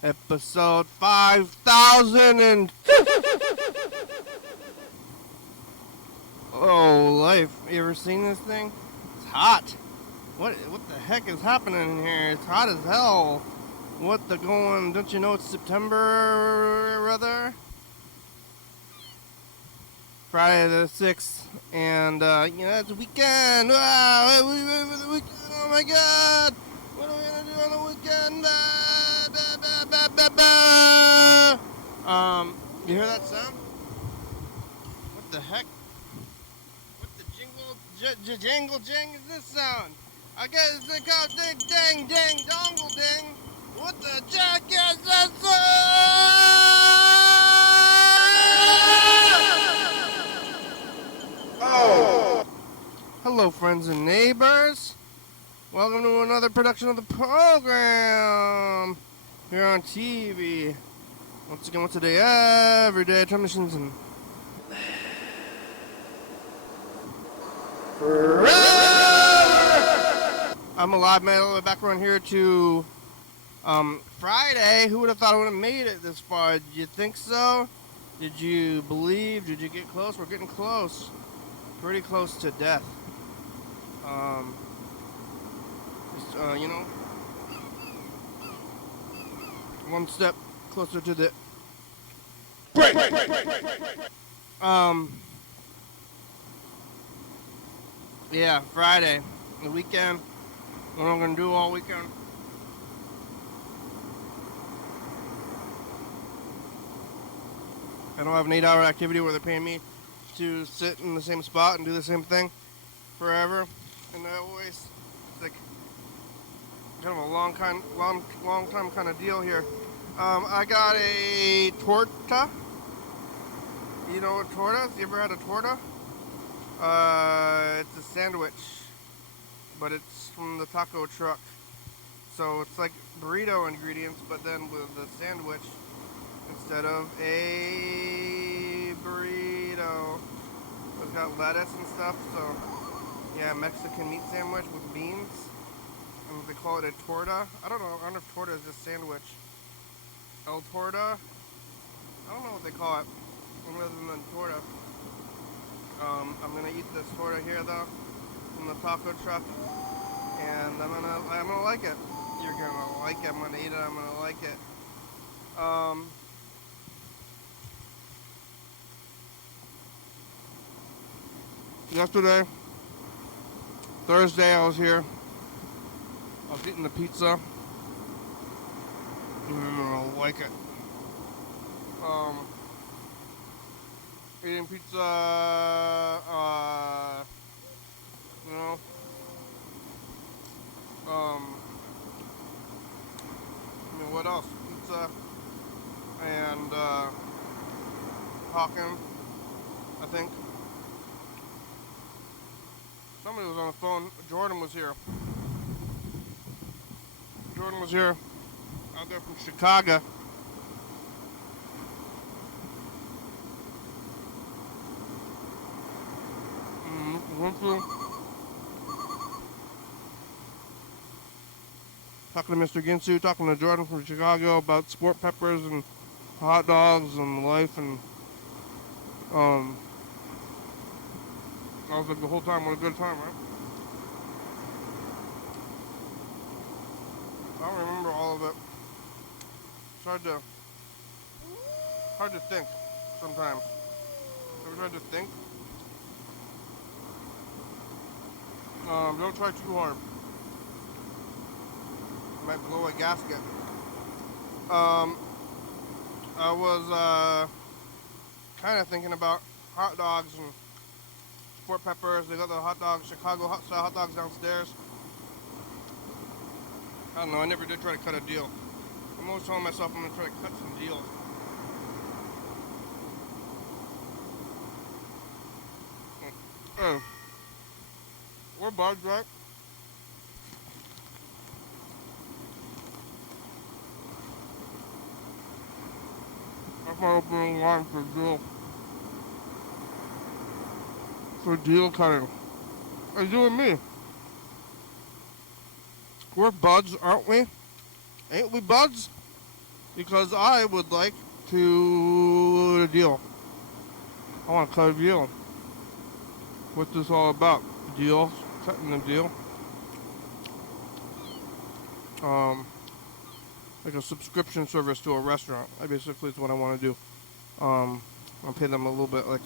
Episode 5000 and... Oh, life. You ever seen this thing? It's hot. What the heck is happening in here? It's hot as hell. What the going... Don't you know it's September, rather? Friday the 6th. And, it's a weekend. Wow, the weekend. Oh, my God. What are we going to do on the weekend? You hear that sound? What the heck? What the jangle jang is this sound? I guess it's called ding dang dang dongle ding. What the jack is this sound? Oh! Hello, friends and neighbors. Welcome to another production of the program here on TV. Once again, what's today? Everyday transmissions and forever. I'm alive, man. All the way back around here to Friday. Who would have thought I would have made it this far? Did you think so? Did you believe? Did you get close? We're getting close. Pretty close to death. One step closer to the... Yeah, Friday, the weekend. What am I going to do all weekend? I don't have an 8-hour activity where they're paying me to sit in the same spot and do the same thing forever. And I always, it's like kind of a long time kind of deal here. I got a torta. You know what torta is? You ever had a torta? It's a sandwich, but it's from the taco truck. So it's like burrito ingredients, but then with the sandwich instead of a burrito. It's got lettuce and stuff, so yeah, Mexican meat sandwich with beans. And they call it a torta. I don't know if torta is just sandwich. El torta? I don't know what they call it other than torta. I'm gonna eat this torta here though, from the taco truck, and I'm gonna like it. You're gonna like it. I'm gonna eat it. I'm gonna like it. Yesterday, Thursday, I was here. I was eating the pizza. And I'm gonna like it. Eating pizza, what else? Pizza and, talking, I think. Somebody was on the phone. Jordan was here. Out there from Chicago. Talking to Mr. Ginsu, talking to Jordan from Chicago about sport peppers and hot dogs and life, and I was like the whole time, what a good time, right? I don't remember all of it. It's hard to think sometimes. Ever tried to think? Don't try too hard. You might blow a gasket. I was kind of thinking about hot dogs and sport peppers. They got the hot dogs, Chicago style hot dogs downstairs. I don't know, I never did try to cut a deal. I'm always telling myself I'm going to try to cut some deals. We're bugs, right? That's my opening line for deal. For deal cutting. It's you and me. We're buds, aren't we? Ain't we buds? Because I would like to deal. I want to cut a deal. What's this all about? Deals, cutting a deal. Like a subscription service to a restaurant. I basically is what I want to do. I'll pay them a little bit of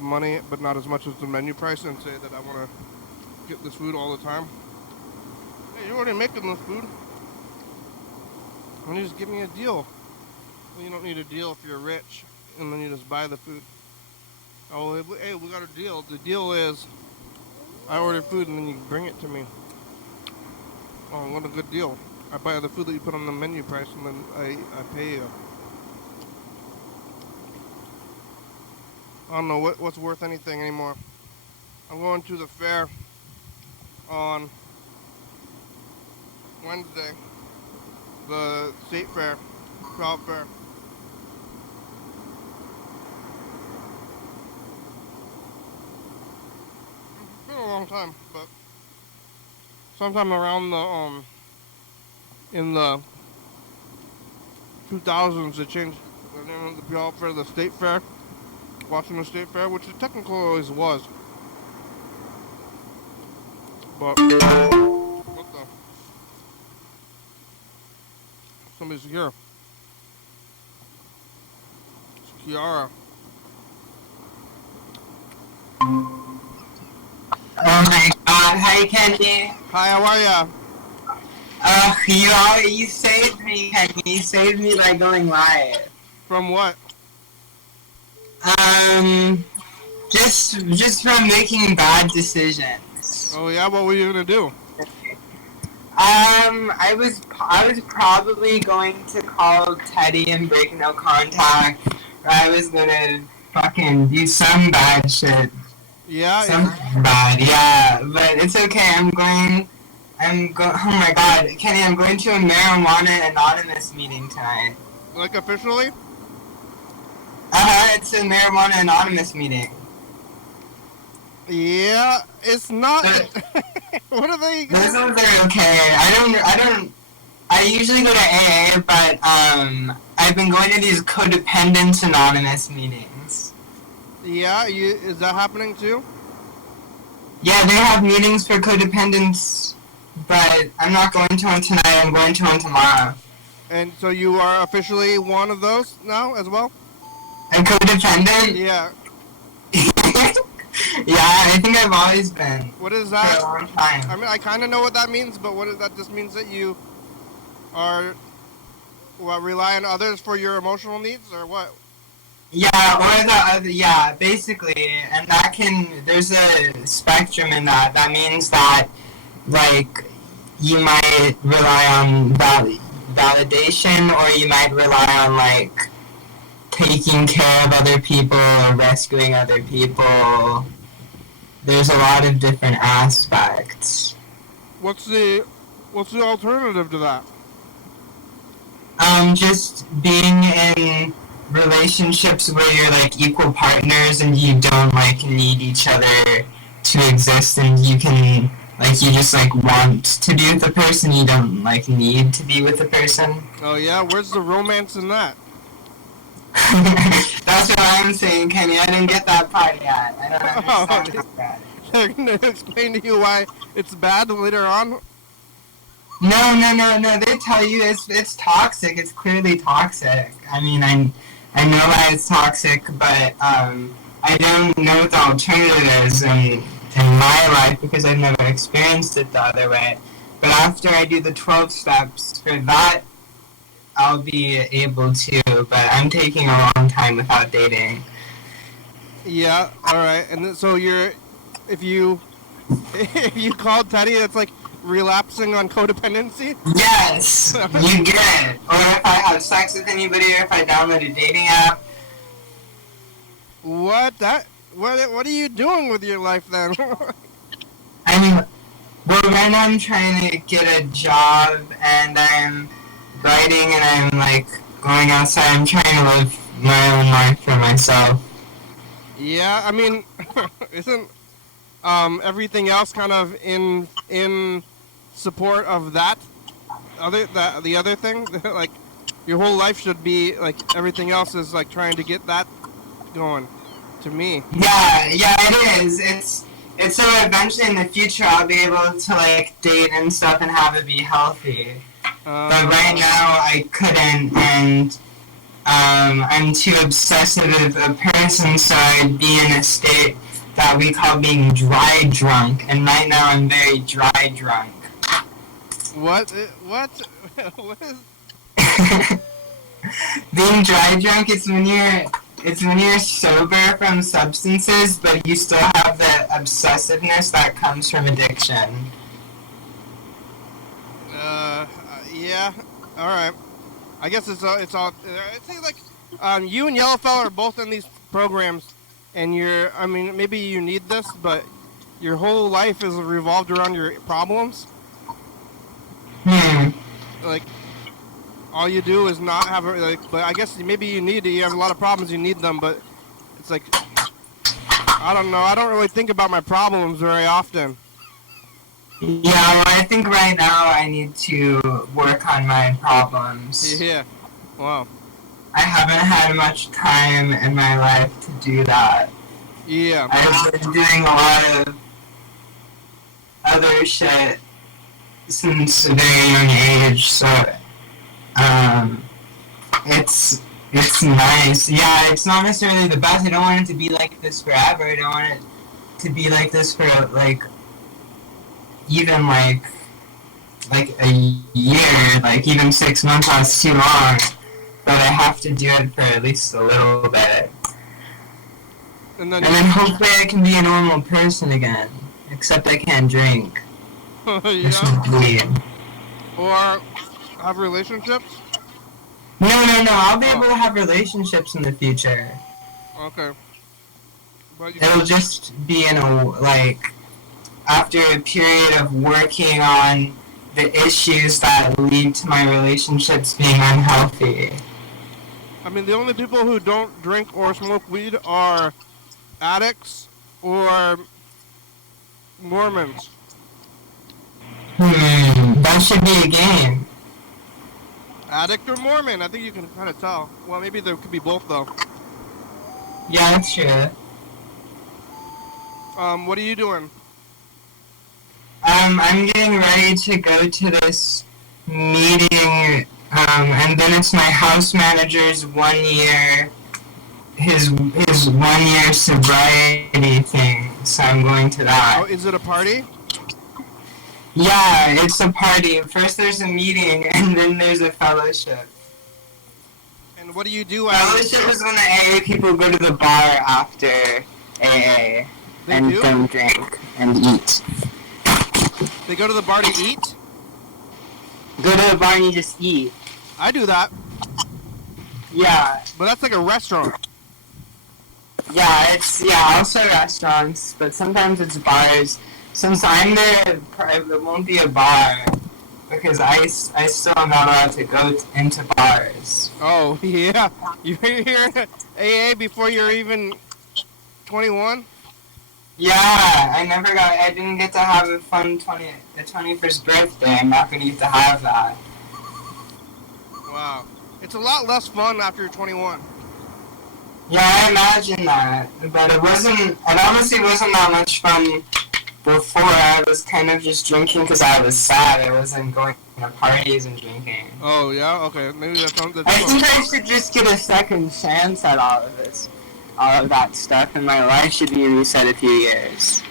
money, but not as much as the menu price, and say that I want to get this food all the time. Hey, you're already making this food. Why don't you just give me a deal? Well, you don't need a deal if you're rich, and then you just buy the food. Oh, hey, we got a deal. The deal is I order food and then you bring it to me. Oh, what a good deal. I buy the food that you put on the menu price, and then I pay you. I don't know what's worth anything anymore. I'm going to the fair on Wednesday. The state fair, crowd fair. It's been a long time, but sometime around in the 2000s, they changed the name of the crowd fair, the state fair, Washington State Fair, which it technically always was. But what the? Somebody's here. It's Kiara. Oh my god, hi Kenny. Hi, how are ya? You saved me, Kenny. You saved me by going live. From what? Just from making bad decisions. Oh yeah, what were you gonna do? I was probably going to call Teddy and break no contact. Or I was gonna fucking do some bad shit. Yeah. Something bad, yeah. But it's okay. Oh my god, Kenny, I'm going to a Marijuana Anonymous meeting tonight. Like officially? It's a Marijuana Anonymous meeting. Yeah, it's not. What are they? Those ones are okay. I usually go to AA, but I've been going to these Codependent Anonymous meetings. Yeah, is that happening too? Yeah, they have meetings for codependents, but I'm not going to one tonight. I'm going to one tomorrow. And so you are officially one of those now as well? A codependent? Yeah. Yeah, I think I've always been. What is that? For a long time. I mean, I kind of know what that means, but what does that just means that you are rely on others for your emotional needs, or what? Yeah, or the other, yeah, basically, and there's a spectrum in that. That means that, like, you might rely on validation, or you might rely on, like, taking care of other people or rescuing other people. There's a lot of different aspects. What's the alternative to that? Just being in relationships where you're like equal partners and you don't like need each other to exist, and you can you just like want to be with the person, you don't like need to be with the person. Oh yeah, where's the romance in that? That's what I'm saying, Kenny. I didn't get that part yet. I don't understand that. They're gonna explain to you why it's bad later on. No. They tell you it's toxic. It's clearly toxic. I mean, I know that it's toxic, but I don't know what the alternative is in my life because I've never experienced it the other way. But after I do the 12 steps for that, I'll be able to. But I'm taking a long time without dating. Yeah. All right. And then, so if you call Teddy, it's like relapsing on codependency? Yes, you get it. Or if I have sex with anybody, or if I download a dating app. What are you doing with your life then? I mean, well, right now I'm trying to get a job, and I'm writing, and I'm like going outside. I'm trying to live my own life for myself. Yeah, I mean, isn't everything else kind of in support of that the other thing? Like, your whole life should be like everything else is like trying to get that going. To me. Yeah, it is. It's so eventually in the future I'll be able to like date and stuff and have it be healthy. But right now I couldn't, and I'm too obsessive of a person, so I'd be in a state that we call being dry drunk, and right now I'm very dry drunk. What? What? What is? Being dry drunk is when you're sober from substances, but you still have the obsessiveness that comes from addiction. Yeah. All right. I guess it's all. I think like, you and Yellowfella are both in these programs, and you're. I mean, maybe you need this, but your whole life is revolved around your problems. Like, all you do is not have a, like. But I guess maybe you need it. You have a lot of problems. You need them, but it's like, I don't know. I don't really think about my problems very often. Yeah, well, I think right now I need to work on my problems. Yeah. Wow. I haven't had much time in my life to do that. Yeah. I've been doing a lot of other shit since a very young age, so it's nice. Yeah, it's not necessarily the best. I don't want it to be like this forever. I don't want it to be like this for like even like a year, like even 6 months. That's too long. But I have to do it for at least a little bit. And then hopefully I can be a normal person again. Except I can't drink. Yeah. Or have relationships? No. I'll be able to have relationships in the future. Okay. But it'll just be in a, like, after a period of working on the issues that lead to my relationships being unhealthy. I mean, the only people who don't drink or smoke weed are addicts or Mormons. That should be a game. Addict or Mormon? I think you can kind of tell. Well, maybe there could be both, though. Yeah, that's true. What are you doing? I'm getting ready to go to this meeting, and then it's my house manager's 1 year, his 1 year sobriety thing, so I'm going to that. Oh, is it a party? Yeah, it's a party. First there's a meeting, and then there's a fellowship. And what do you do? Fellowship is when the AA people go to the bar after AA and don't drink and eat. They go to the bar to eat? Go to the bar and you just eat. I do that. Yeah. But that's like a restaurant. Yeah, also restaurants, but sometimes it's bars. Since I'm there, it won't be a bar, because I still am not allowed to go into bars. Oh, yeah. You're here at AA before you're even 21? Yeah, I didn't get to have a fun the 21st birthday. I'm not going to get to have that. Wow. It's a lot less fun after you're 21. Yeah, I imagine that, but it honestly wasn't that much fun before. I was kind of just drinking because I was sad. I wasn't going to parties and drinking. Oh, yeah? Okay. Maybe that's I think I should just get a second chance at all of this. All of that stuff, and my life should be reset a few years.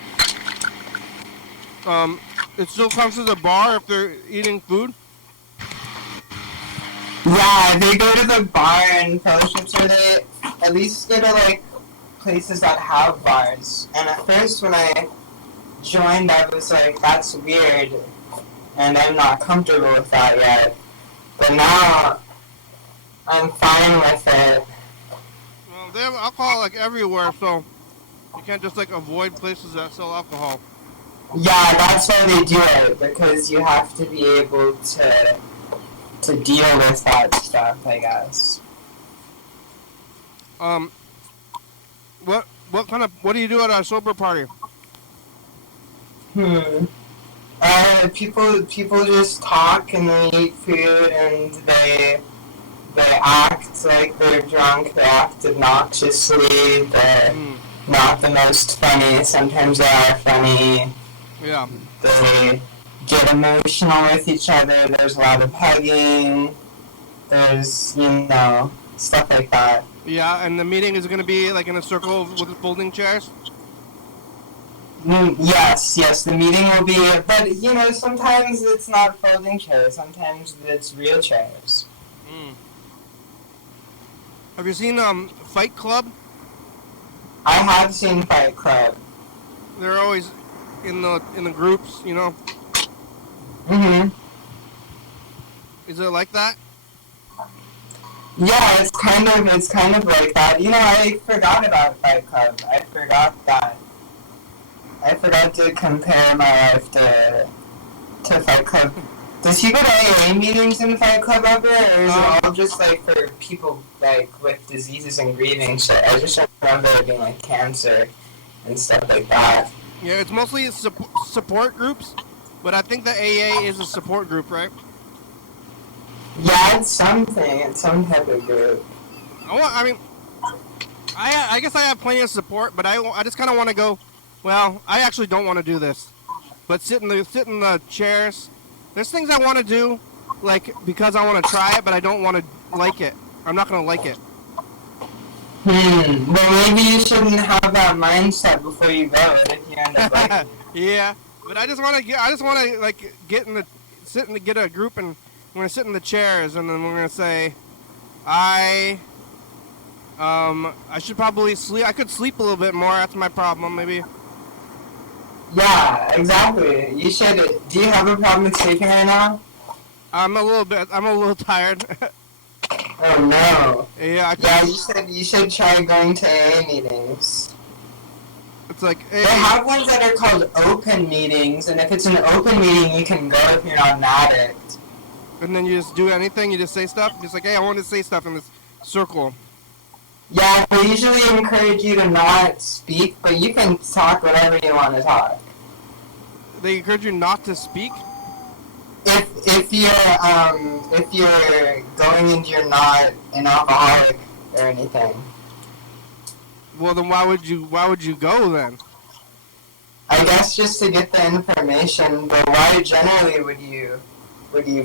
It still counts as a bar if they're eating food? Yeah, they go to the bar and fellowships, or they at least go to, like, places that have bars. And at first when I joined, I was like, that's weird, and I'm not comfortable with that yet. But now, I'm fine with it. Well, they have alcohol, like, everywhere, so you can't just, like, avoid places that sell alcohol. Yeah, that's why they do it, because you have to be able to deal with that stuff, I guess. What do you do at a sober party? People just talk and they eat food and they they act like they're drunk, they act obnoxiously, they're not the most funny, sometimes they are funny. Yeah. They get emotional with each other, there's a lot of hugging, there's, stuff like that. Yeah, and the meeting is going to be like in a circle with folding chairs? Yes, the meeting will be, but sometimes it's not folding chairs, sometimes it's real chairs. Have you seen Fight Club? I have seen Fight Club. They're always in the groups, Mm-hmm. Is it like that? Yeah, it's kind of like that. I forgot about Fight Club. I forgot to compare my life to Fight Club. Does he go to AA meetings in Fight Club ever, or is it all just like for people like with diseases and grieving shit? I just remember it being like cancer and stuff like that. Yeah, it's mostly support groups, but I think the AA is a support group, right? Yeah, it's something. It's some type of group. I guess I have plenty of support, but I just kind of want to go. Well, I actually don't want to do this, but sit in the chairs. There's things I want to do, like because I want to try it, but I don't want to like it. I'm not gonna like it. But maybe you shouldn't have that mindset before you go. If you end up liking it. Yeah, but I just want to like get a group, and we're gonna sit in the chairs, and then we're gonna say, I should probably sleep. I could sleep a little bit more. That's my problem, maybe. Yeah, exactly. You should. Do you have a problem with sleeping right now? I'm a little tired. Oh no. Yeah. You should try going to AA meetings. It's like they have ones that are called open meetings, and if it's an open meeting, you can go if you're not an addict. And then you just do anything. You just say stuff. Just like, hey, I want to say stuff in this circle. Yeah, they usually encourage you to not speak, but you can talk whatever you want to talk. They encourage you not to speak? If you're going and you're not an alcoholic or anything. Well, then why would you go then? I guess just to get the information, but why generally would you go if you're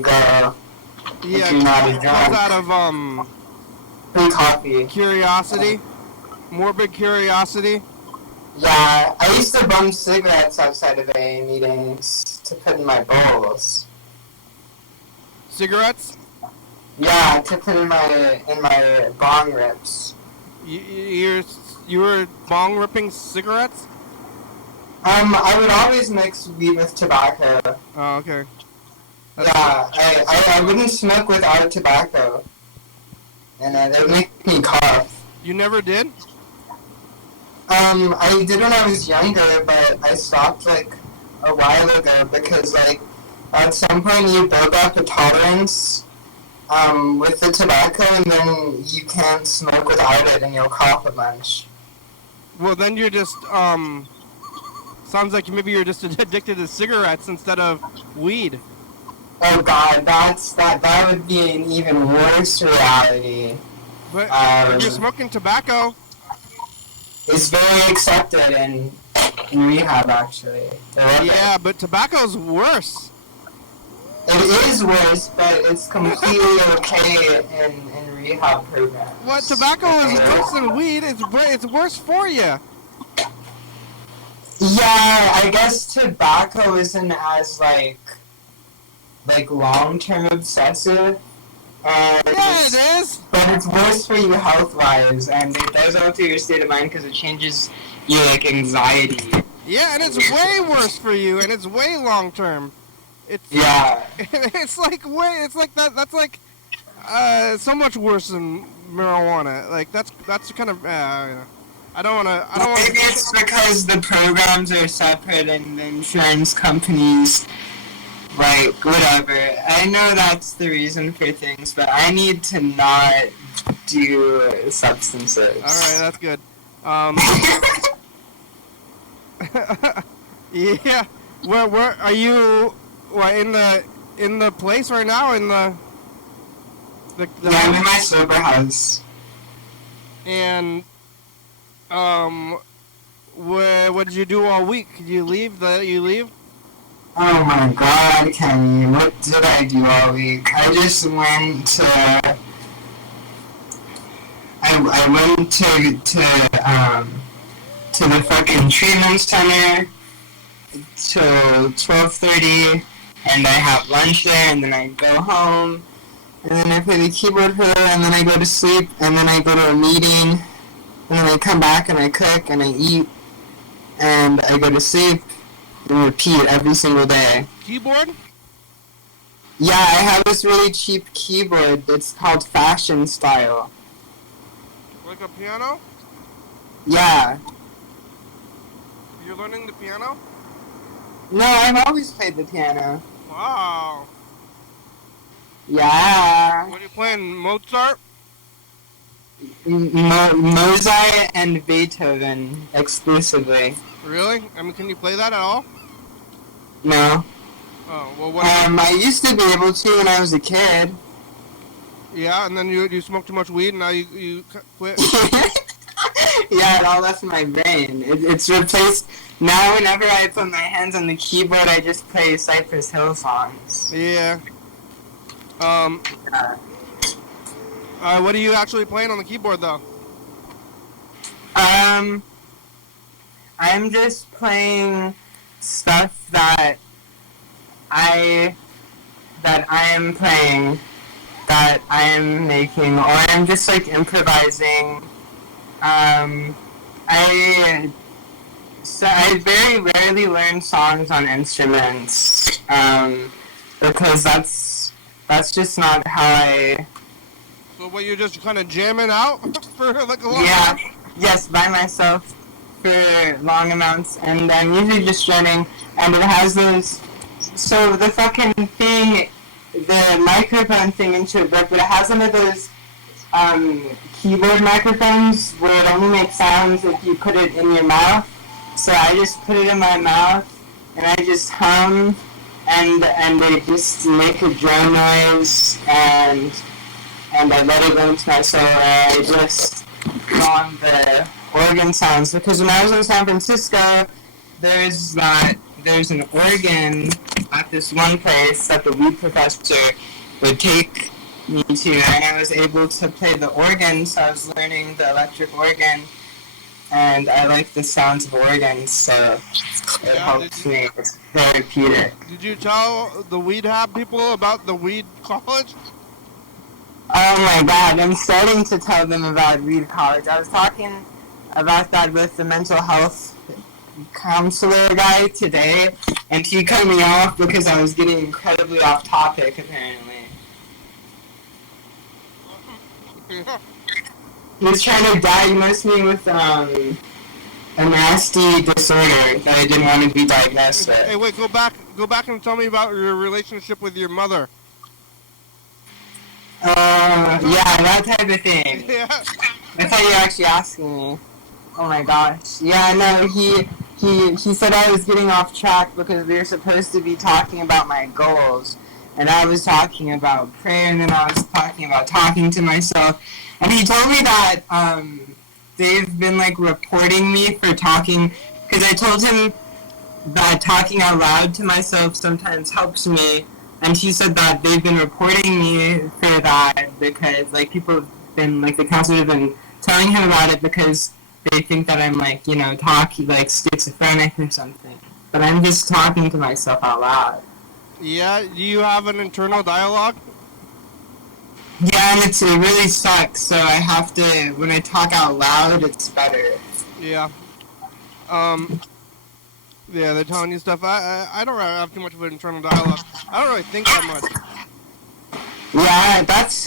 not a drunk? Out of free coffee. Curiosity, morbid curiosity. Yeah, I used to bum cigarettes outside of AA meetings to put in my bowls. Cigarettes? Yeah, to put in my bong rips. You were bong ripping cigarettes? I would always mix weed with tobacco. Oh, okay. I wouldn't smoke without tobacco. And it would make me cough. You never did? I did when I was younger, but I stopped like a while ago because like at some point you build up a tolerance with the tobacco, and then you can't smoke without it, and you'll cough a bunch. Well, then you're just sounds like maybe you're just addicted to cigarettes instead of weed. Oh God, that would be an even worse reality. But if you're smoking tobacco, it's very accepted in rehab, actually. Yeah, but tobacco's worse. It is worse, but it's completely okay in rehab programs. What? Tobacco is worse than weed. It's worse for you. Yeah, I guess tobacco isn't as like long-term obsessive. Yeah, it is. But it's worse for you health-wise, and it does alter your state of mind because it changes your anxiety. Yeah, and it's way worse for you, and it's way long-term. It's like that's like so much worse than marijuana. Like that's kind of I don't want to. Maybe it's because the programs are separate and the insurance companies. Like, whatever. I know that's the reason for things, but I need to not do substances. Alright, that's good. Yeah. Where are you? What, in the place right now? Yeah, I'm in my sober house. And what did you do all week? Did you leave? You leave? Oh my god, Kenny, what did I do all week? I just went to... I went to the fucking treatment center till 12:30, and I have lunch there, and then I go home, and then I play the keyboard for her, and then I go to sleep, and then I go to a meeting, and then I come back and I cook and I eat, and I go to sleep, and repeat every single day. Keyboard? Yeah, I have this really cheap keyboard that's called Fashion Style. Like a piano? Yeah. You're learning the piano? No, I've always played the piano. Wow. Yeah. What are you playing? Mozart? Mozart and Beethoven exclusively. Really? I mean, can you play that at all? No. Oh, well, what? I used to be able to when I was a kid. Yeah, and then you smoked too much weed, and now you quit? Yeah, it all left in my brain. It's replaced... Now whenever I put my hands on the keyboard, I just play Cypress Hill songs. Yeah. What are you actually playing on the keyboard, though? I'm just playing stuff that I am playing, that I am making, or I'm just like improvising. I very rarely learn songs on instruments, because that's just not how I... So what, you're just kind of jamming out for like a long Yeah, time? yes, by myself for long amounts, and I'm usually just strumming, and it has those... So the fucking thing, the microphone thing into it, but it has one of those keyboard microphones where it only makes sounds if you put it in your mouth. So I just put it in my mouth, and I just hum, and they just make a drum noise, and I let it go into my soul, and I just go on the organ sounds. Because when I was in San Francisco, there's an organ at this one place that the weed professor would take me to, and I was able to play the organ, so I was learning the electric organ, and I like the sounds of organs, so it helps me. It's therapeutic. Did you tell the weed hab people about the weed college? Oh my god, I'm starting to tell them about weed college. I was talking about that with the mental health counselor guy today, and he cut me off because I was getting incredibly off topic, apparently. Yeah. He was trying to diagnose me with a nasty disorder that I didn't want to be diagnosed with. Hey, wait, go back and tell me about your relationship with your mother. Yeah, that type of thing. Yeah. I thought you were actually asking me. Oh my gosh. Yeah, no, he said I was getting off track because we were supposed to be talking about my goals. And I was talking about prayer, and then I was talking about talking to myself. And he told me that they've been like reporting me for talking, because I told him that talking out loud to myself sometimes helps me. And he said that they've been reporting me for that because like people have been, like the counselors have been telling him about it because they think that I'm like, you know, talking like schizophrenic or something. But I'm just talking to myself out loud. Yeah, do you have an internal dialogue? Yeah, and it really sucks, so I have to, when I talk out loud, it's better. Yeah. Yeah, they're telling you stuff. I don't really have too much of an internal dialogue. I don't really think that much. Yeah, that's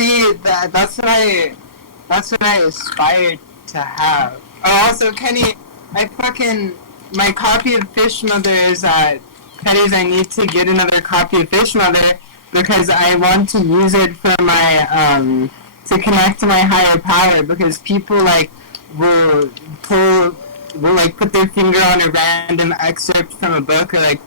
what I aspired to have. Oh, also, Kenny, my copy of Fish Mother is at Kenny's. I need to get another copy of Fish Mother because I want to use it for my, to connect to my higher power, because people, like, will put their finger on a random excerpt from a book, or, like,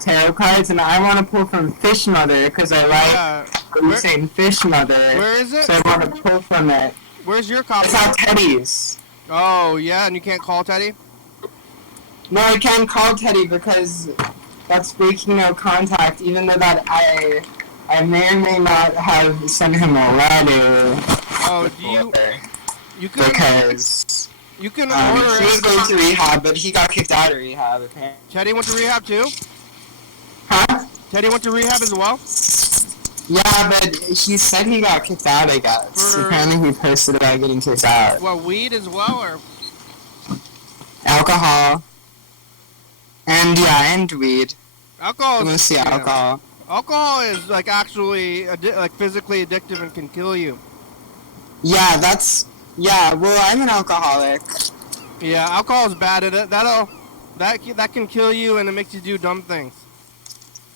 take tarot cards, and I want to pull from Fish Mother because I like what you're saying, Fish Mother. Where is it? So I want to pull from it. Where's your copy? It's at Teddy's. Oh, yeah, and you can't call Teddy? No, I can't call Teddy because that's breaking no contact, even though that I may or may not have sent him a letter. Oh, you can... Because... You can order he was going to rehab, but he got kicked out of rehab, apparently. Teddy went to rehab too? Huh? Teddy went to rehab as well? Yeah, but he said he got kicked out, I guess. Apparently he posted about getting kicked out. Well, weed as well, or? Alcohol. And weed. Alcohol is... Mostly alcohol. Alcohol is, like, actually, like, physically addictive and can kill you. Yeah, that's... Yeah, well, I'm an alcoholic. Yeah, alcohol is bad. That can kill you, and it makes you do dumb things.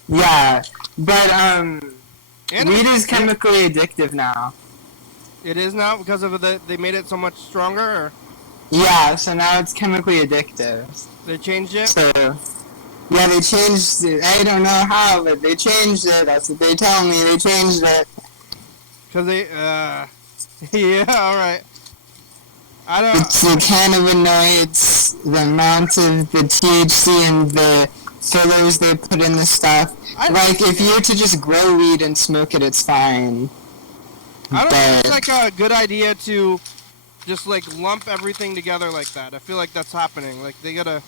Yeah, but weed is chemically addictive now. It is now because of they made it so much stronger. Or? Yeah, so now it's chemically addictive. They changed it. So yeah, they changed it. I don't know how, but they changed it. That's what they tell me. They changed it. Cause they yeah, all right. I don't. The cannabinoids, the amount of the THC and the fillers they put in the stuff. Like, if you were to just grow weed and smoke it, it's fine. I don't think it's like a good idea to just like lump everything together like that. I feel like that's happening. Like they gotta.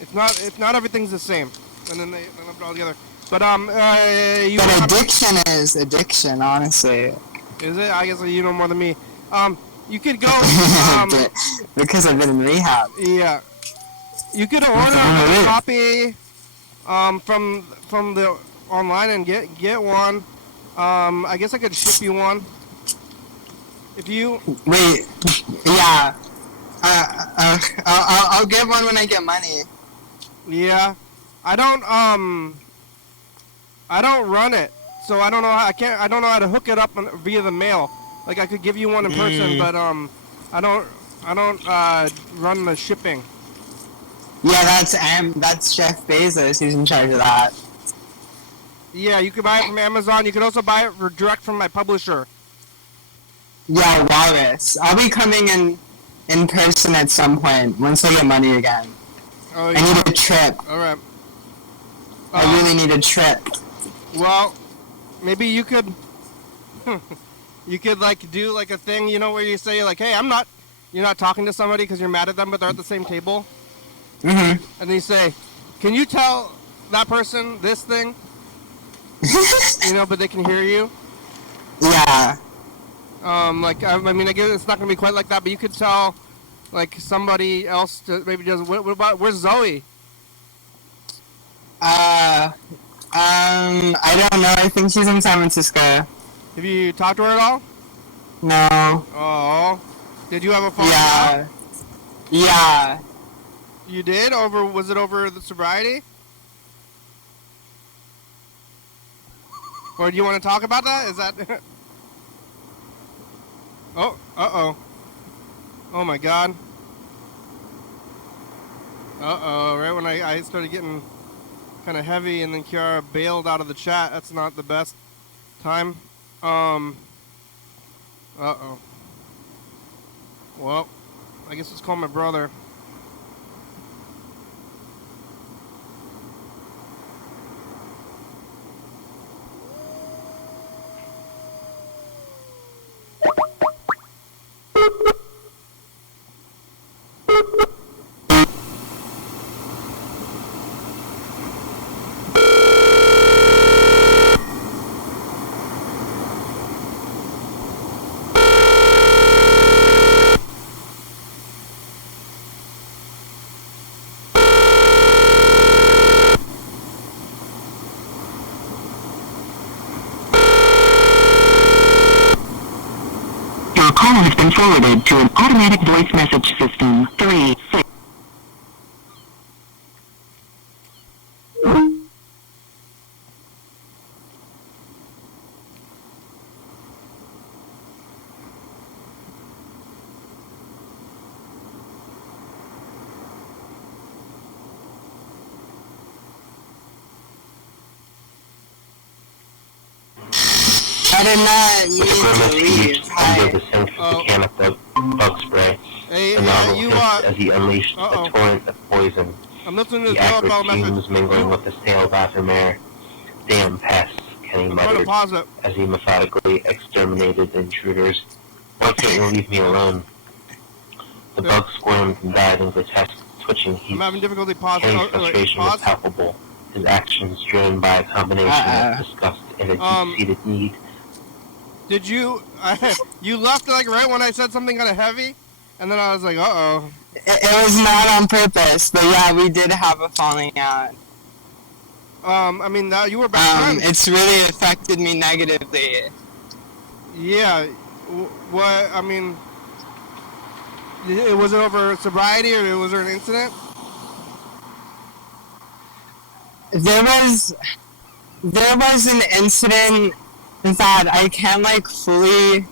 It's not everything's the same, and then they lump it all together. But But addiction is addiction, honestly. Is it? I guess you know more than me. You could go. Because I've been in rehab. Yeah. You could order a copy from the online and get one. I guess I could ship you one. If you wait, yeah. I'll get one when I get money. Yeah, I don't run it, so I don't know how I don't know how to hook it up via the mail. Like I could give you one in person, but I don't run the shipping. Yeah, that's Jeff Bezos who's in charge of that. Yeah, you could buy it from Amazon. You could also buy it direct from my publisher. Yeah, Wallace. I'll be coming in person at some point once I get money again. Oh, yeah. I need a trip. All right. I really need a trip. Well, maybe you could. You could like do like a thing, you know, where you say like, "Hey, you're not talking to somebody because you're mad at them, but they're at the same table." Mhm. And then you say, "Can you tell that person this thing?" You know, but they can hear you. Yeah. Like I mean, I guess it's not gonna be quite like that, but you could tell, like somebody else to maybe does. What about where's Zoe? I don't know. I think she's in San Francisco. Have you talked to her at all? No. Oh. Did you have a phone? Yeah. Call? Yeah. You did? Was it over the sobriety? Or do you want to talk about that? Is that... Oh, uh-oh. Oh my god. Uh-oh, right when I started getting kind of heavy and then Kiara bailed out of the chat. That's not the best time. Uh-oh. Well, I guess let's call my brother. Your call has been forwarded to an automatic voice message system. 3, 6. I did not With mean a to grimace, he leave. reached Hi. under the sink of the can of bug spray. Hey, The nozzle you, hissed as he unleashed a torrent of poison, I'm listening to the this acrid yellow message. fumes mingling with the stale bathroom air. Damn pests, Kenny I'm trying to muttered, pause it. as he methodically exterminated the intruders. Why can't you leave me alone? The bug squirmed and died in grotesque, twitching heaps. I'm having difficulty pausing. Kenny's frustration was palpable, his actions driven by a combination of disgust and a deep-seated need. Did you... you left like right when I said something kind of heavy? And then I was like, uh-oh. It was not on purpose, but yeah, we did have a falling out. I mean, you were best friends. It's really affected me negatively. Yeah. What, I mean... Was it over sobriety or was there an incident? There was an incident that I can't fully...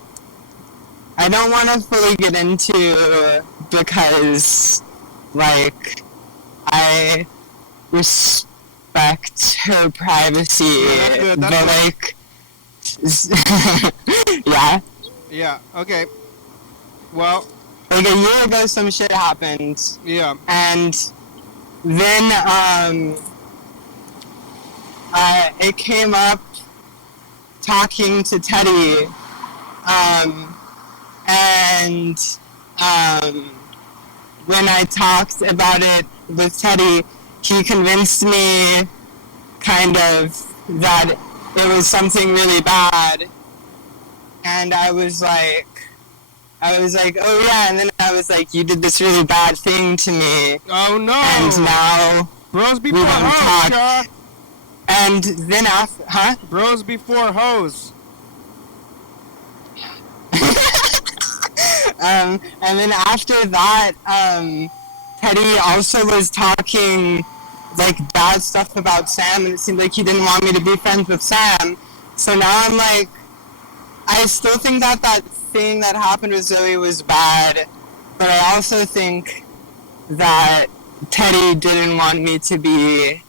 I don't want to fully get into because, I respect her privacy, Yeah, but yeah. Yeah, okay. Well... a year ago some shit happened. Yeah. And then, it came up talking to Teddy, and when I talked about it with Teddy, he convinced me kind of that it was something really bad, and I was like, oh yeah, and then I was like, you did this really bad thing to me. Oh no! And now bros before we don't hoes, talk. And then after, huh? Bros before hoes. And then after that, Teddy also was talking bad stuff about Sam, and it seemed like he didn't want me to be friends with Sam. So now I'm like, I still think that thing that happened with Zoe was bad, but I also think that Teddy didn't want me to be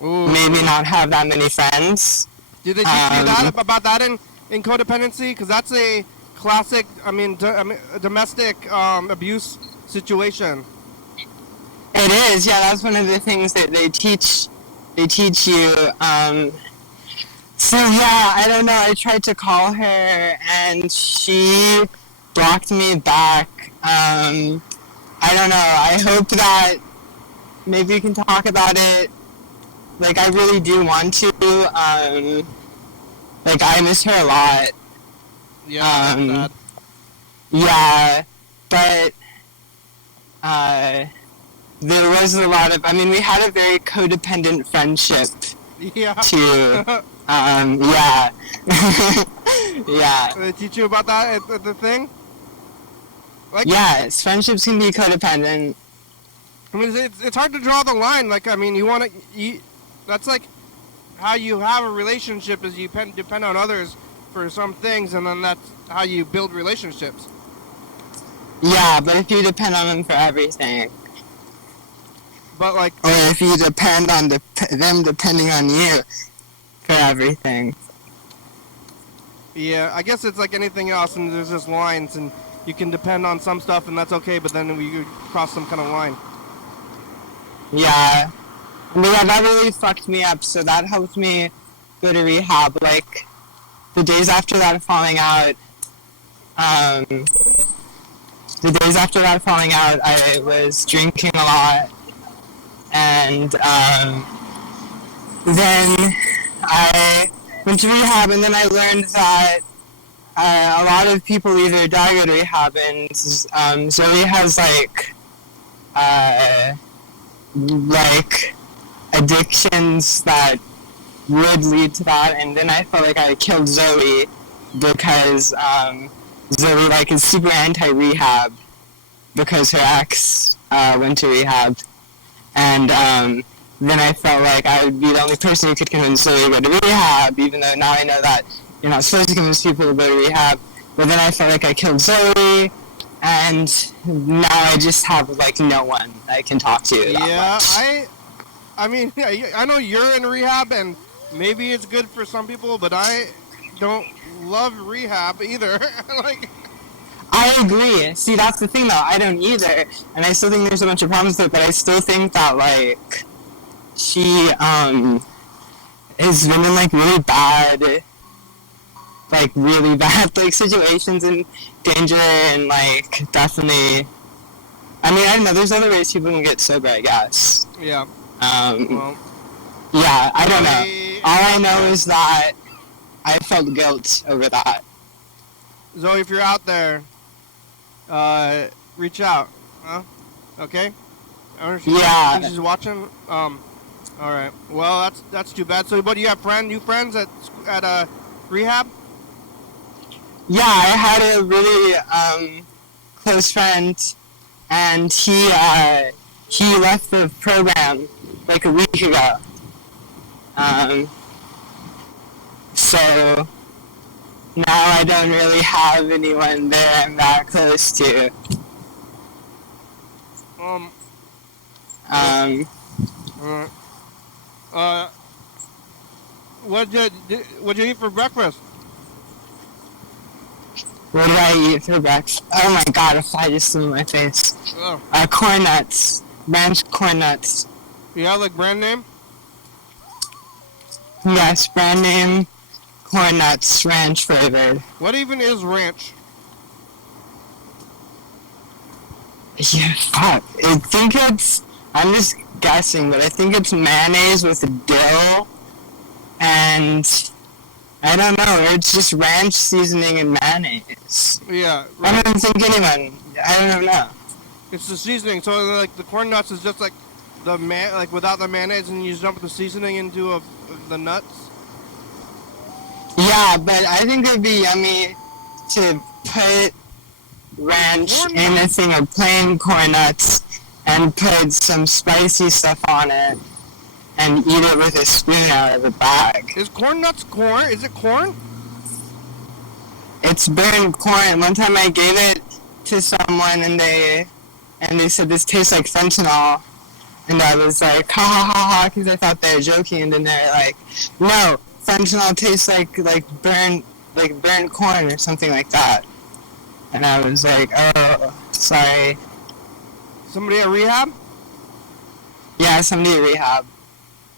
maybe not have that many friends. Did they teach you that about that in codependency? Because that's a classic, domestic abuse situation. It is, yeah. That's one of the things that they teach you. So yeah, I don't know. I tried to call her and she blocked me back. I don't know. I hope that maybe we can talk about it. I really do want to. I miss her a lot. Yeah. Yeah, but there was a lot of. We had a very codependent friendship. Yeah. Too. Yeah. Yeah. Did they teach you about that at the thing? Yes, friendships can be codependent. It's hard to draw the line. You want to... That's how you have a relationship is you depend on others for some things, and then that's how you build relationships. Yeah, but if you depend on them for everything... But or if you depend on them depending on you for everything. Yeah, I guess it's like anything else, and there's just lines, and you can depend on some stuff, and that's okay, but then we cross some kind of line. Yeah. Yeah, that really fucked me up, so that helped me go to rehab. The days after that falling out, I was drinking a lot. And then I went to rehab, and then I learned that a lot of people either die or go to rehab, and Zoe has addictions that would lead to that, and then I felt like I killed Zoe because Zoe is super anti-rehab because her ex went to rehab. And then I felt like I would be the only person who could convince Zoe to go to rehab, even though now I know that you're not supposed to convince people to go to rehab. But then I felt like I killed Zoe, and now I just have no one I can talk to. Yeah, I know you're in rehab, and maybe it's good for some people, but don't love rehab either. Like, I agree. See, that's the thing, though. I don't either, and I still think there's a bunch of problems with it. But I still think that like she has been in like really bad like situations and danger, and like definitely. I mean, I don't know. There's other ways people can get sober, I guess. yeah. Well, Well, yeah, I don't know. All I know is that I felt guilt over that. Zoe, if you're out there, reach out. Huh? Okay? I understand. Yeah. She's watching. All right. Well, that's too bad. So, what do you have? New friends at rehab? Yeah, I had a really close friend, and he left the program like a week ago. So now I don't really have anyone there I'm that close to. What'd you eat for breakfast? What did I eat for breakfast? Oh my god, a fly just flew in my face. Oh. Corn nuts. Ranch corn nuts. Yeah, like brand name? Yes, brand name corn nuts, ranch flavored. What even is ranch? Yeah, fuck. I think I'm just guessing, but I think it's mayonnaise with dill, and I don't know, it's just ranch seasoning and mayonnaise. Yeah. I don't think I don't know. It's the seasoning. So like the corn nuts is just like like without the mayonnaise, and you just dump the seasoning into the nuts. Yeah, but I think it would be yummy to put ranch in a thing of plain corn nuts and put some spicy stuff on it and eat it with a spoon out of a bag. Is corn nuts corn? Is it corn? It's burnt corn. One time I gave it to someone and they said this tastes like fentanyl, and I was like ha ha ha ha because I thought they were joking, and then they're like, no, fentanyl tastes like burnt corn or something like that, and I was like, oh, sorry. Somebody at rehab? Yeah, somebody at rehab.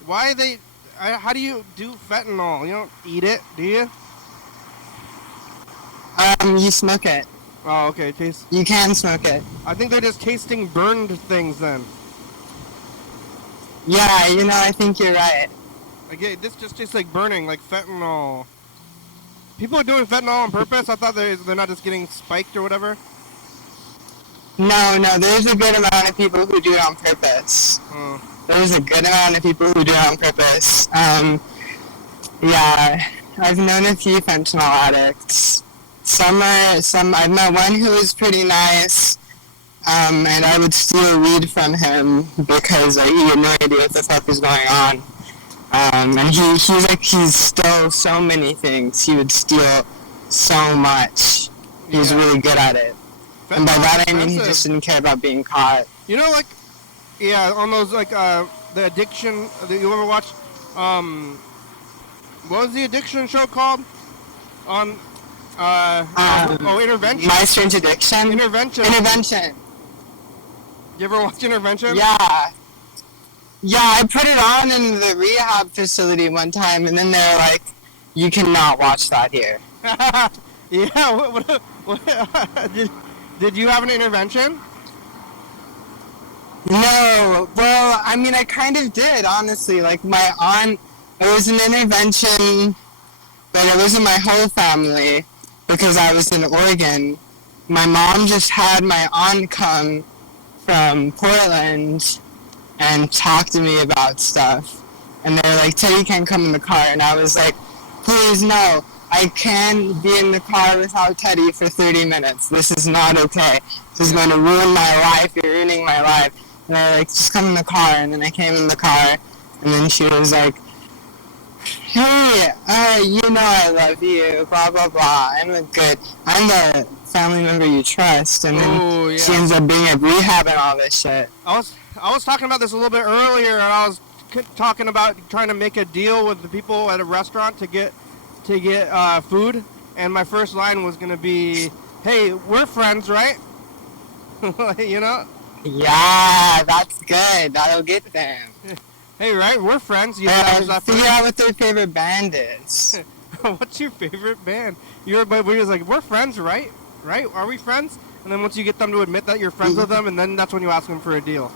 Why are they? How do you do fentanyl? You don't eat it, do you? You smoke it. Oh, okay. You can smoke it. I think they're just tasting burned things then. Yeah, I think you're right. Like, this just tastes like burning, like fentanyl. People are doing fentanyl on purpose? I thought they're not just getting spiked or whatever. No, there's a good amount of people who do it on purpose. There's a good amount of people who do it on purpose. Yeah, I've known a few fentanyl addicts. I've met one who was pretty nice, and I would steal weed from him because he had no idea what the fuck was going on. And he stole so many things. He would steal so much. He was really good at it. And by that I mean he just didn't care about being caught. Like, yeah, on those, like, the addiction, you ever watch, what was the addiction show called? On, Intervention? My Strange Addiction? Intervention. You ever watch Intervention? Yeah. Yeah, I put it on in the rehab facility one time, and then they're like, you cannot watch that here. Yeah, what did you have an intervention? No, well, I mean, I kind of did, honestly. Like, my aunt, it was an intervention, but it wasn't my whole family, because I was in Oregon. My mom just had my aunt come from Portland and talk to me about stuff. And they were like, Teddy can't come in the car. And I was like, please, no. I can be in the car without Teddy for 30 minutes. This is not okay. This is going to ruin my life. You're ruining my life. And they're like, just come in the car. And then I came in the car. And then she was like, hey, I love you, blah, blah, blah. I'm the family member you trust. And then she ends up being at rehab and all this shit. I was talking about this a little bit earlier, and I was talking about trying to make a deal with the people at a restaurant to to get food, and my first line was gonna be, "Hey, we're friends, right?" You know? Yeah, that's good. That'll get them. Hey, right? We're friends. You establish that Figure first. out what their favorite band is. What's your favorite band? We're just like, we're friends, right? Right? Are we friends? And then once you get them to admit that you're friends with them, and then that's when you ask them for a deal.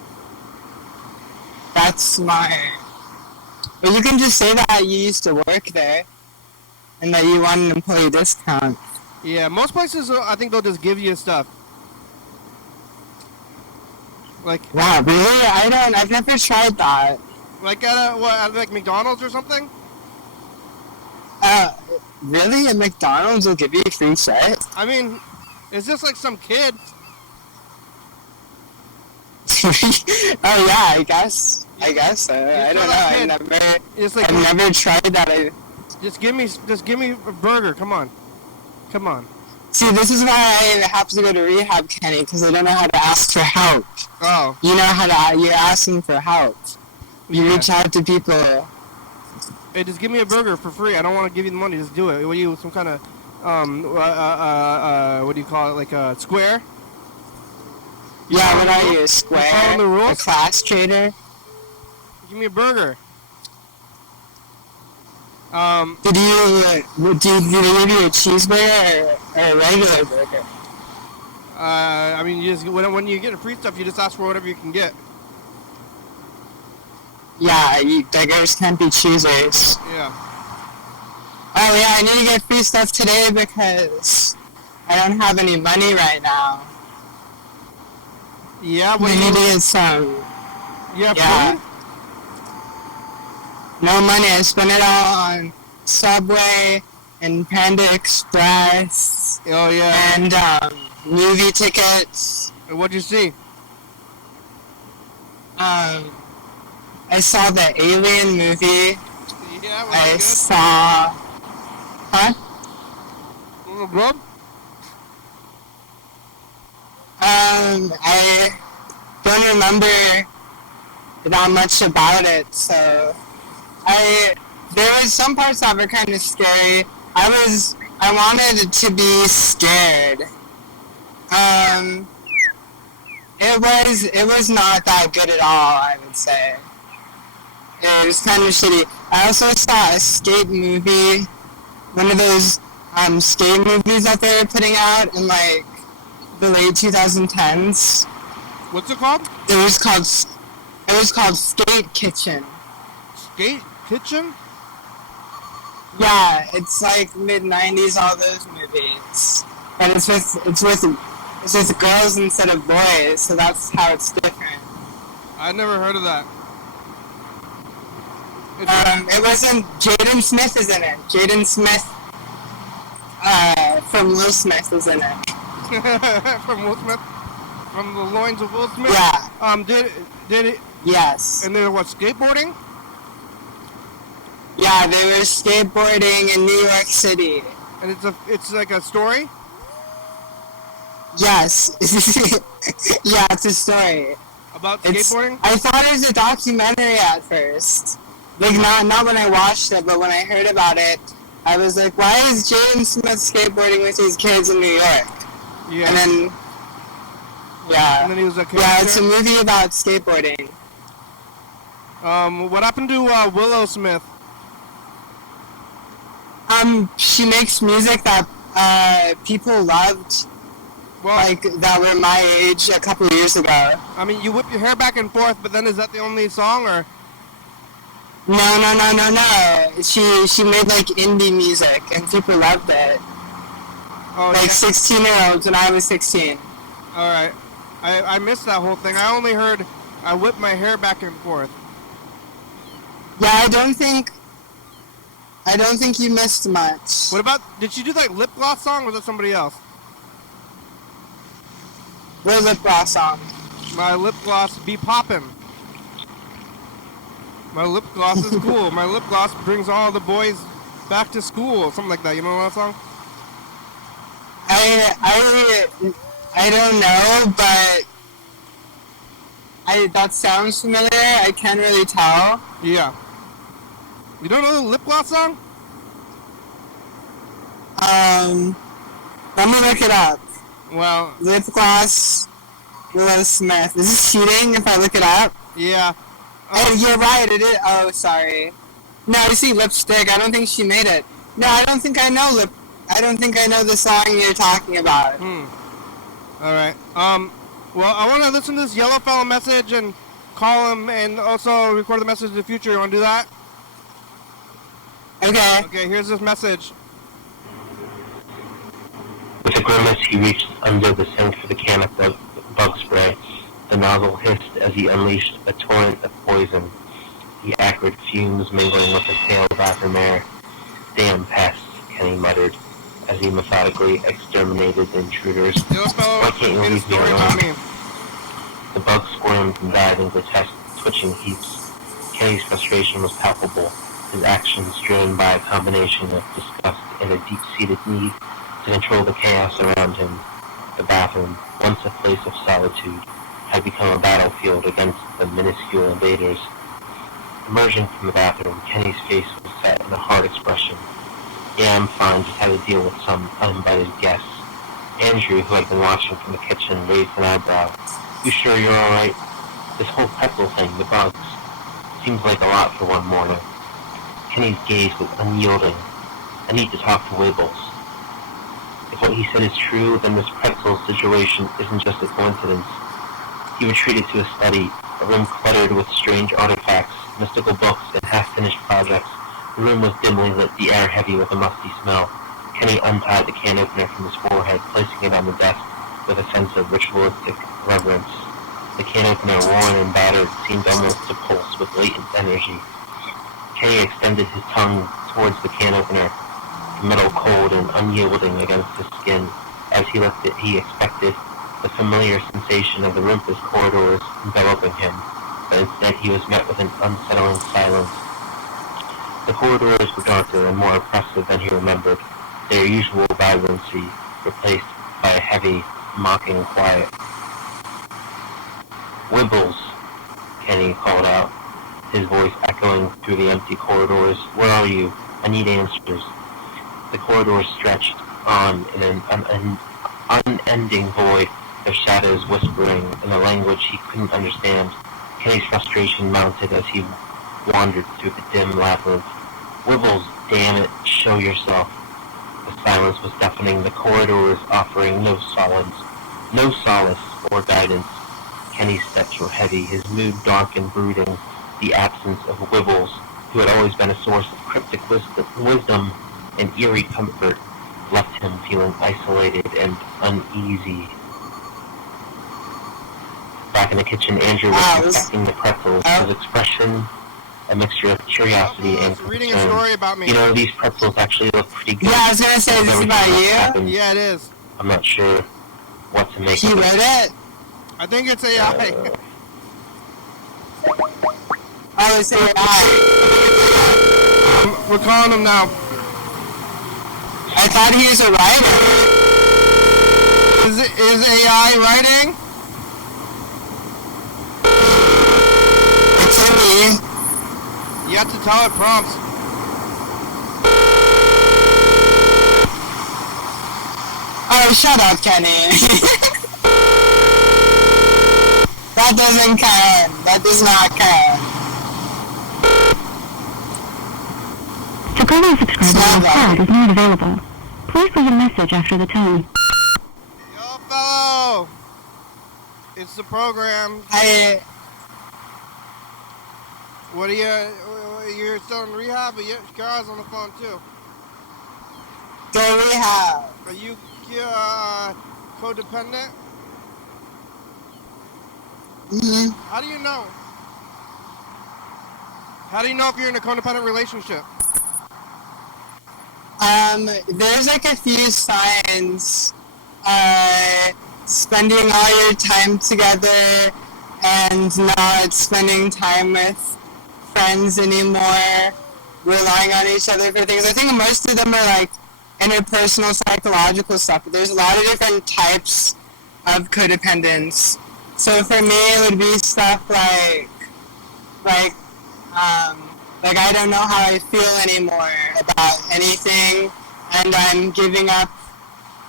That's smart. But you can just say that you used to work there, and that you want an employee discount. Yeah, most places, I think they'll just give you stuff. Like, Wow, really? I've never tried that. like at like McDonald's or something? Really? At McDonald's will give you free shit? I mean, it's just like some kid. Oh yeah, I guess so. I don't know. It's like, I've never tried that. just give me a burger. Come on. See, this is why I have to go to rehab, Kenny, because I don't know how to ask for help. Oh. You know how to, you're asking for help. You reach out to people. Hey, just give me a burger for free. I don't want to give you the money. Just do it. What are you, some kind of, what do you call it? Like a square? Yeah, what are you, a square? following the rules? A class trader? Give me a burger. Did they give you a cheeseburger or a regular burger? I mean, you just when you get a free stuff, you just ask for whatever you can get. Yeah, beggars can't be choosers. Yeah. Oh yeah, I need to get free stuff today because I don't have any money right now. Yeah, I need to get some. Yeah. Food? No money. I spent it all on Subway and Panda Express. Oh yeah. And movie tickets. What'd you see? I saw the Alien movie. Yeah, was I it good? saw. Huh? Was it good? I don't remember that much about it, so there was some parts that were kind of scary. I wanted to be scared. It was not that good at all, I would say. It was kind of shitty. I also saw a skate movie, one of those skate movies that they were putting out in like the late 2010s. What's it called? It was called Skate Kitchen. Skate Kitchen? Yeah, it's like mid-90s, all those movies. And it's with girls instead of boys, so that's how it's different. I've never heard of that. It wasn't. Jaden Smith is in it. Jaden Smith from Will Smith is in it. From Will Smith? From the loins of Will Smith? Yeah. Did it? Yes. And they were what, skateboarding? Yeah, they were skateboarding in New York City. And it's like a story? Yes. Yeah, it's a story. About skateboarding? I thought it was a documentary at first. Like, not when I watched it, but when I heard about it, I was like, why is Jaden Smith skateboarding with these kids in New York? Yeah. And then, yeah. And then he was a character? Yeah, it's a movie about skateboarding. What happened to Willow Smith? She makes music that people loved, Well, like, that were my age a couple years ago. I mean, you whip your hair back and forth, but then is that the only song, or? No. She made like indie music, and people loved it. Oh, like yeah. 16-year-olds when I was 16. All right, I missed that whole thing. I only heard I whip my hair back and forth. Yeah, I don't think you missed much. What about? Did she do that lip gloss song, or was that somebody else? What lip gloss song? My lip gloss be poppin'. My lip gloss is cool. My lip gloss brings all the boys back to school. Something like that. You know that song? I don't know, but that sounds familiar. I can't really tell. Yeah. You don't know the lip gloss song? Let me look it up. Well, Lip gloss, Will Smith. Is this cheating if I look it up? yeah. Oh, you're right, it is. Oh, sorry. No, I see lipstick. I don't think she made it. No, I don't think I know I don't think I know the song you're talking about. Alright. Well, I want to listen to this yellow fellow message and call him and also record the message in the future. You want to do that? Okay. Okay, here's this message. With a grimace, he reached under the sink for the can of bug spray. The nozzle hissed as he unleashed a torrent of poison, the acrid fumes mingling with the stale bathroom air. Damn pests, Kenny muttered, as he methodically exterminated the intruders. Yellow fellow Why can't you made a leave me story about alone? me. The bug squirmed and died in grotesque, twitching heaps. Kenny's frustration was palpable, his actions driven by a combination of disgust and a deep-seated need to control the chaos around him. The bathroom, once a place of solitude, had become a battlefield against the minuscule invaders. Emerging from the bathroom, Kenny's face was set in a hard expression. Yeah, I'm fine, just had to deal with some uninvited guests. Andrew, who had been watching from the kitchen, raised an eyebrow. You sure you're alright? This whole pretzel thing, the bugs, seems like a lot for one morning. Kenny's gaze was unyielding. I need to talk to Wibbles. If what he said is true, then this pretzel situation isn't just a coincidence. He retreated to a study, a room cluttered with strange artifacts, mystical books, and half-finished projects. The room was dimly lit, the air heavy with a musty smell. Kenny untied the can opener from his forehead, placing it on the desk with a sense of ritualistic reverence. The can opener, worn and battered, seemed almost to pulse with latent energy. Kenny extended his tongue towards the can opener, the metal cold and unyielding against his skin. As he left it, he expected the familiar sensation of the roomless corridors enveloping him, but instead he was met with an unsettling silence. The corridors were darker and more oppressive than he remembered, their usual vibrancy replaced by a heavy, mocking quiet. Wibbles, Kenny called out, his voice echoing through the empty corridors. Where are you? I need answers. The corridors stretched on in an unending void, their shadows whispering in a language he couldn't understand. Kenny's frustration mounted as he wandered through the dim labyrinth. Wibbles, damn it, show yourself. The silence was deafening, the corridors offering no solace or guidance. Kenny's steps were heavy, his mood dark and brooding. The absence of Wibbles, who had always been a source of cryptic wisdom and eerie comfort, left him feeling isolated and uneasy. Back in the kitchen, Andrew was inspecting the pretzels, his expression a mixture of curiosity and concern. Reading a story about me. You know, these pretzels actually look pretty good. Yeah, I was gonna say, is this about you? Happened, Yeah, it is. I'm not sure what to make He of read it. it? I think it's AI. Oh, it's AI. We're calling him now. I thought he was a writer. Is AI writing? It could be. You have to tell it prompts. Oh, shut up, Kenny. That doesn't count. That does not count. The current subscriber card is not available. Please leave a message after the tone. Yo, fellow! It's the program. Hey, What are you're still in rehab, but Kara's on the phone too. go rehab. Are you codependent? Mm-hmm. How do you know? How do you know if you're in a codependent relationship? There's like a few signs. Spending all your time together and not spending time with friends anymore, relying on each other for things. I think most of them are like interpersonal psychological stuff, but there's a lot of different types of codependence. So for me, it would be stuff like I don't know how I feel anymore about anything, and I'm giving up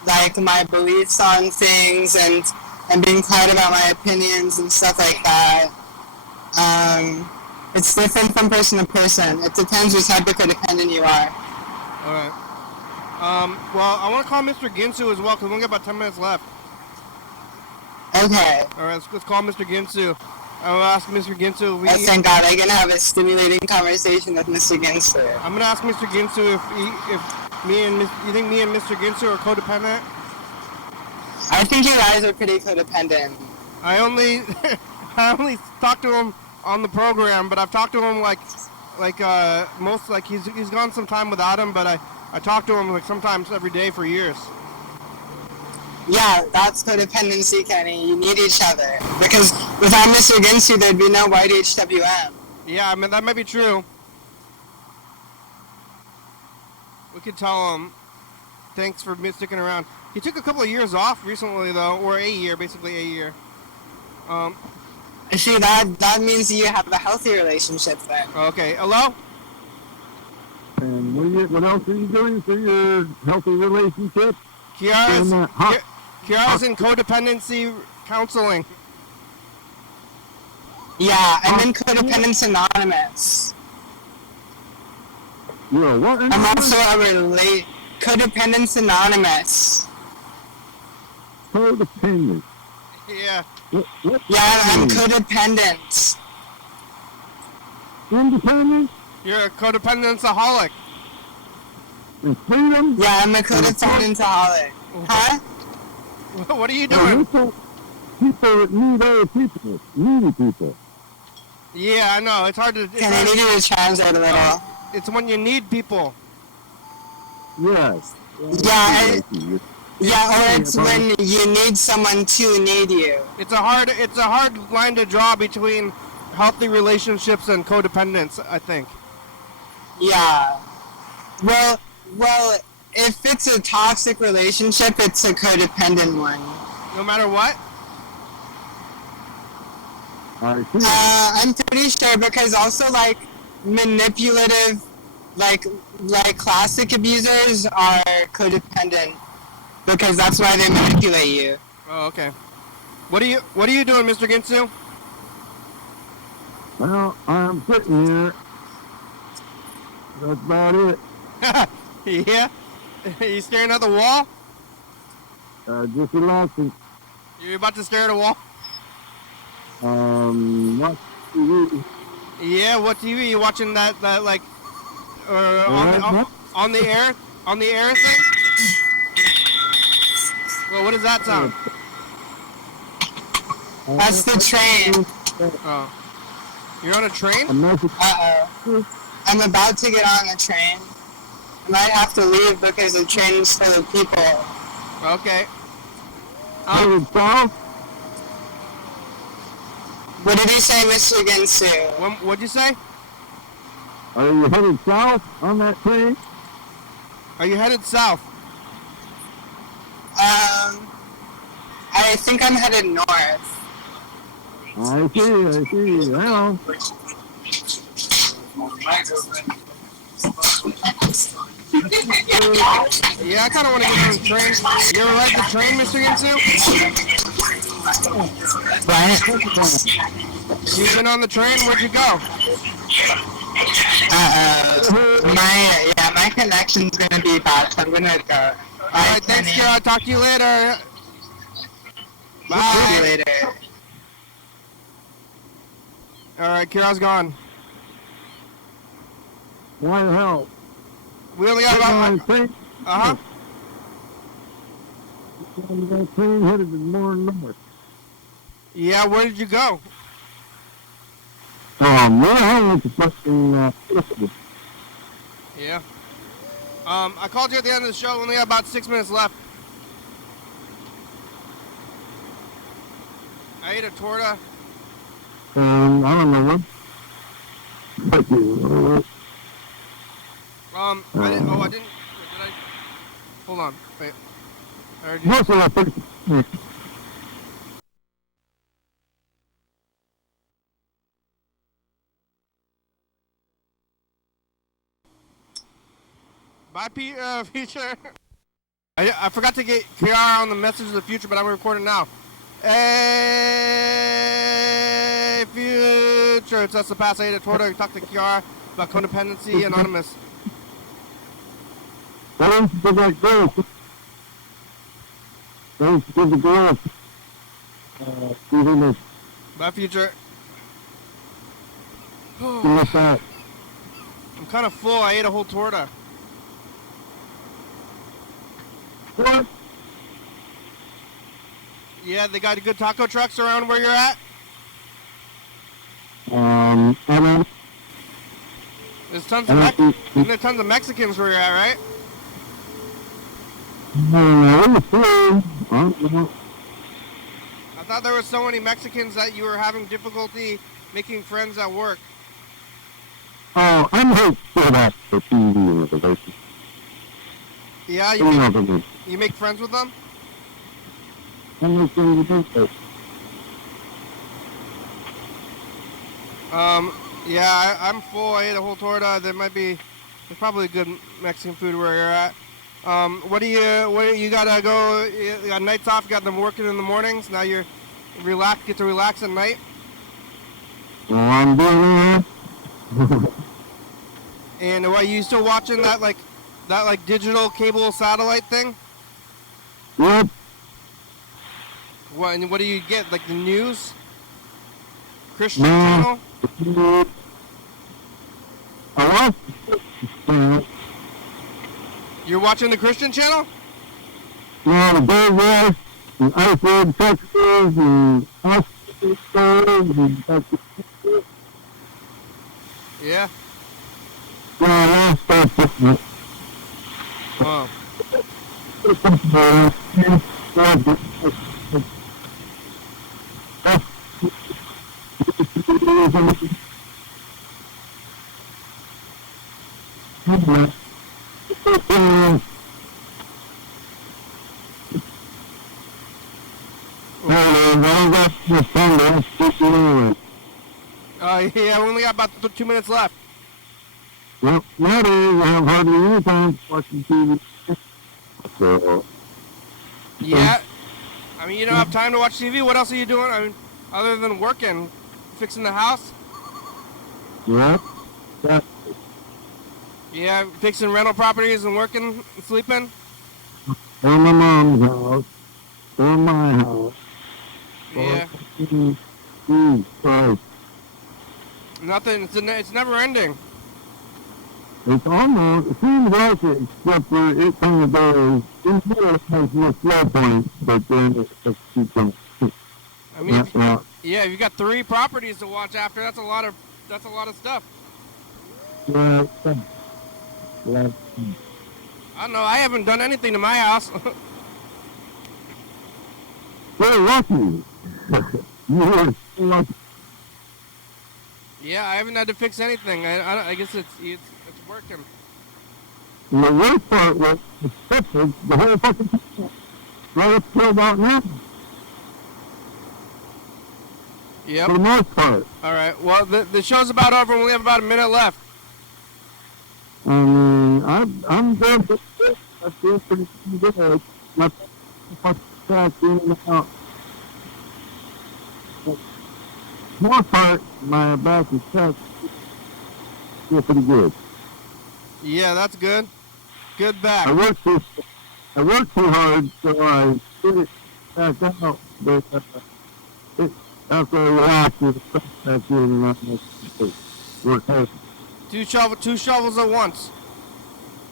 like my beliefs on things and being quiet about my opinions and stuff like that. It's different from person to person. It depends what type of codependent you are. All right. Well, I want to call Mr. Ginsu as well because we only got about 10 minutes left. Okay. All right, let's call Mr. Ginsu. I will ask Mr. Ginsu. Oh, thank God, I'm gonna have a stimulating conversation with Mr. Ginsu. I'm gonna ask Mr. Ginsu if you think me and Mr. Ginsu are codependent. I think you guys are pretty codependent. I only talked to him on the program, but I've talked to him he's gone some time without him, but I talk to him like sometimes every day for years. Yeah, that's codependency, Kenny. You need each other. Because without Mr. Ginsu, there'd be no YDHWM. Yeah, I mean, that might be true. We could tell him, thanks for sticking around. He took a couple of years off recently, though, or basically a year. See, that means you have a healthy relationship then. Okay, hello? And what else are you doing for your healthy relationship? Kiara's in codependency counseling. Yeah, I'm in Codependence Anonymous. You're what? I'm also Codependence Anonymous. Codependent. Yeah. What Yeah, I'm codependent. Independent? You're a codependaholic. And freedom? Yeah, I'm a codependentaholic. Huh? What are you doing? People that need other people. Needy people. Yeah, I know. It's hard to... I need you to translate a little. It's when you need people. Yes. Yeah, or it's when you need someone to need you. It's a hard line to draw between healthy relationships and codependence, I think. Yeah. Well, if it's a toxic relationship, it's a codependent one. No matter what? I'm pretty sure because also like manipulative, like classic abusers are codependent because that's why they manipulate you. Oh, okay. What are you doing, Mr. Ginsu? Well, I'm sitting here. That's about it. Yeah? You staring at the wall? Just relaxing. You're about to stare at a wall? Watch TV. Yeah, what TV? You watching that like on the air thing? Well, what does that sound? That's the train. Oh. You're on a train? Uh-oh. I'm about to get on the train. I might have to leave because the train is full of people. Okay. Headed south? What did you say, Mr. Ginsu? What'd you say? Are you headed south on that train? Are you headed south? I think I'm headed north. I see. Well, Yeah, I kind of want to get on the train. You ever ride the train, Mr. Ginsu? What? You've been on the train? Where'd you go? My connection's gonna be bad, so I'm gonna go. Alright, thanks, Kira. I'll talk to you later. Bye. See you later. Alright, Kira's gone. why the hell? We only got about... train? Uh-huh. That train headed more north. Yeah, where did you go? Where the hell was the fucking, Yeah. I called you at the end of the show. We only got about 6 minutes left. I ate a torta. I don't know what. I didn't. Oh, I didn't. Did I? Hold on. Wait. I already. Most of the Bye, future. I forgot to get KR on the message of the future, but I'm recording now. Hey, future. It's us, the past 8 at Twitter. We talk to KR about codependency, anonymous. Don't forget girls. Don't forget the girls. Bye, future. What's that? I'm kind of full. I ate a whole torta. What? Yeah, they got good taco trucks around where you're at. I don't. There's tons of Mexicans where you're at, right? I thought there were so many Mexicans that you were having difficulty making friends at work. Oh, I'm hoping for that for TV and everything. Yeah, you make friends with them? Yeah, I'm full. I ate a whole torta. There's probably good Mexican food where you're at. What do you gotta go? You got nights off. You got them working in the mornings. Now you're get to relax at night. I'm doing that. And what, you still watching that digital cable satellite thing? Yep. What do you get? Like the news? Christian channel? I watch. You're watching the Christian channel? Yeah, the Big West, and Iceland, Texas, and Austin, and Yeah. yeah, that's it. Oh. Yeah, we only got about 2 minutes left. Well, nowadays I have hardly any time watching TV. So, Yeah. I mean, you don't have time to watch TV. What else are you doing? I mean, other than working, fixing the house? yeah. Yeah, fixing rental properties and working, and sleeping? Or my mom's house. Or my house. Yeah. Sorry. Nothing. It's never ending. It's almost, it seems like it, except for it kind of goes, in here it has no flow points, but then it just keeps on. I mean, if you got 3 properties to watch after, that's a lot of stuff. Yeah. I don't know. I haven't done anything to my house. Very lucky. You're lucky. Yeah, I haven't had to fix anything. I guess it's working. And the worst part was the whole fucking thing right up till about now. Yep. For the most part. All right. Well, the show's about over. We only have about a minute left. I mean, I'm good. I feel pretty good. My back in and out. More part, my back is checked. Feel pretty good. Yeah, that's good. Good back. I work too hard, so I get it back out. But after I relax, it's back in and I work hard. Two shovels at once.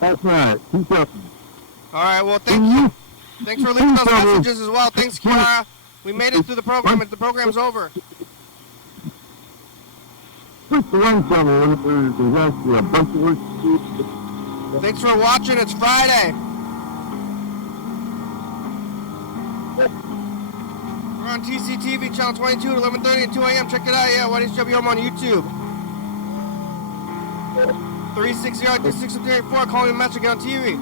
That's right. Keep up. All right. Well, thanks for leaving those messages as well. Thanks, Kiara. We made it through the program. The program's over. Push the one shovel when there's actually a bunch of work to do. Thanks for watching. It's Friday. We're on TCTV, channel 22 at 11:30 and 2 a.m. Check it out. Yeah, YDHWM on YouTube. 360-3634. Call me a message on TV.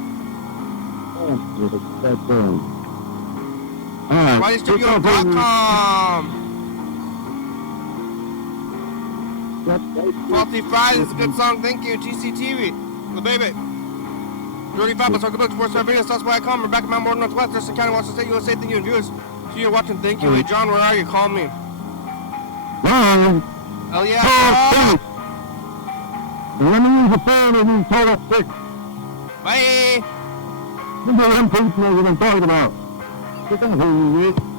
YDHWM.com. Faulty Friday is a good song. Thank you. TCTV. The baby. 35 plus Uncle Sports Sardines, that's why I come. We're back in Mount Morton Northwest, Thurston County, Washington State, USA. Thank you and viewers. So you're watching. Thank you. Hey, John, where are you? Call me. John. Oh, yeah. Let me use the phone and you call up 6. Bye. You know them people know what I'm talking about. Get out of here, you